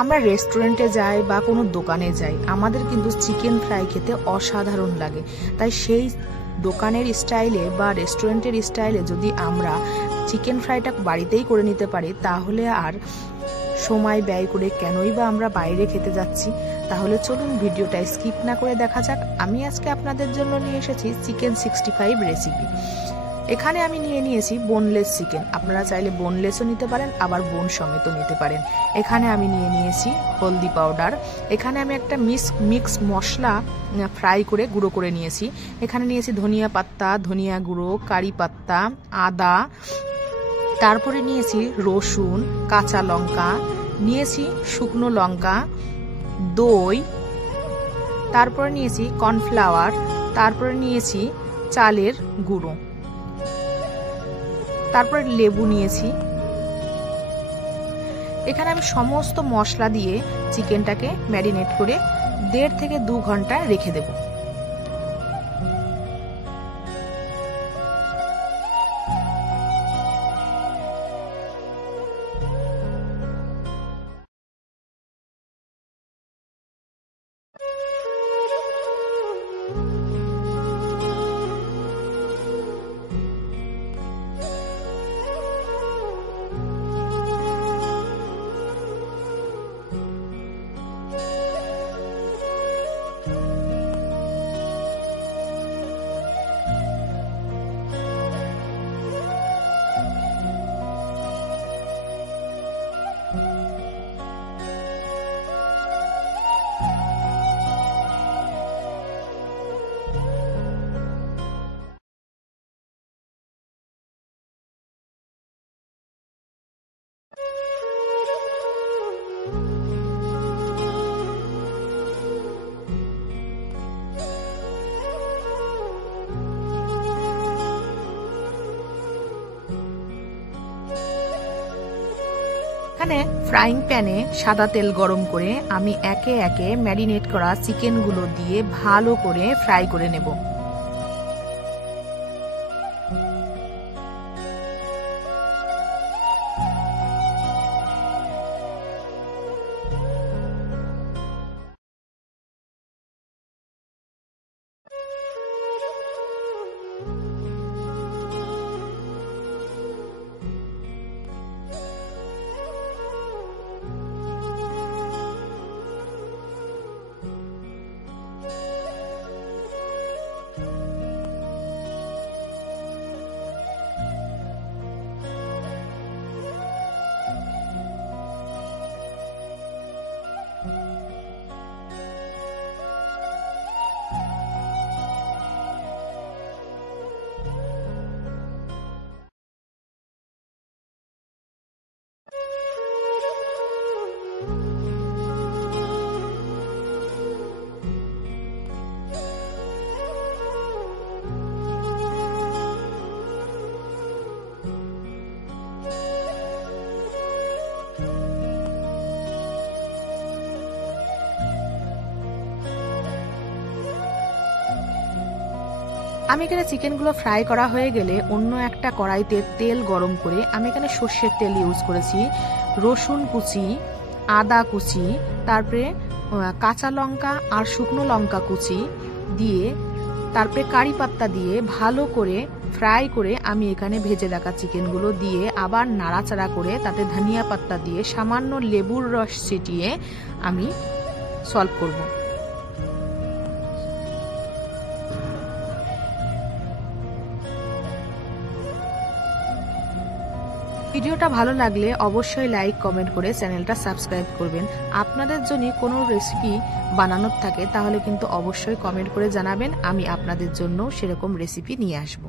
আমরা রেস্টুরেন্টে যাই বা কোনো দোকানে যাই, আমাদের কিন্তু চিকেন ফ্রাই খেতে অসাধারণ লাগে। তাই সেই দোকানের স্টাইলে বা রেস্টুরেন্টের স্টাইলে যদি আমরা চিকেন ফ্রাইটা বাড়িতেই করে নিতে পারি, তাহলে আর সময় ব্যয় করে কেনই বা আমরা বাইরে খেতে যাচ্ছি। তাহলে চলুন ভিডিওটা স্কিপ না করে দেখা যাক। আমি আজকে আপনাদের জন্য নিয়ে এসেছি চিকেন 65 রেসিপি। এখানে আমি নিয়ে নিয়েছি বোনলেস চিকেন, আপনারা চাইলে বোনলেসও নিতে পারেন, আবার বোন সমেতও নিতে পারেন। এখানে আমি নিয়ে নিয়েছি হলদি পাউডার। এখানে আমি একটা মিক্স মশলা ফ্রাই করে গুঁড়ো করে নিয়েছি। এখানে নিয়েছি ধনিয়া পাতা, ধনিয়া গুঁড়ো, কারি পাতা, আদা, তারপরে নিয়েছি রসুন, কাঁচা লঙ্কা, নিয়েছি শুকনো লঙ্কা, দই, তারপরে নিয়েছি কর্নফ্লাওয়ার, তারপরে নিয়েছি চালের গুঁড়ো, তারপরে লেবু নিয়েছি। এখানে আমি সমস্ত মশলা দিয়ে চিকেনটাকে ম্যারিনেট করে 1.5 থেকে 2 ঘন্টা রেখে দেব। এখানে ফ্রাইং প্যানে সাদা তেল গরম করে আমি একে একে ম্যারিনেট করা চিকেনগুলো দিয়ে ভালো করে ফ্রাই করে নেব। আমি এখানে চিকেনগুলো ফ্রাই করা হয়ে গেলে অন্য একটা কড়াইতে তেল গরম করে আমি এখানে সর্ষের তেল ইউজ করেছি, রসুন কুচি, আদা কুচি, তারপরে কাঁচা লঙ্কা আর শুকনো লঙ্কা কুচি দিয়ে, তারপরে কারি পাতা দিয়ে ভালো করে ফ্রাই করে আমি এখানে ভেজে রাখা চিকেনগুলো দিয়ে আবার নাড়াচাড়া করে তাতে ধনিয়া পাতা দিয়ে সামান্য লেবুর রস ছিটিয়ে আমি সলভ করব। ভিডিওটা ভালো লাগলে অবশ্যই লাইক কমেন্ট করে চ্যানেলটা সাবস্ক্রাইব করবেন। আপনাদের যদি কোনো রেসিপি বানানোর থাকে তাহলে কিন্তু অবশ্যই কমেন্ট করে জানাবেন, আমি আপনাদের জন্য সেরকম রেসিপি নিয়ে আসবো।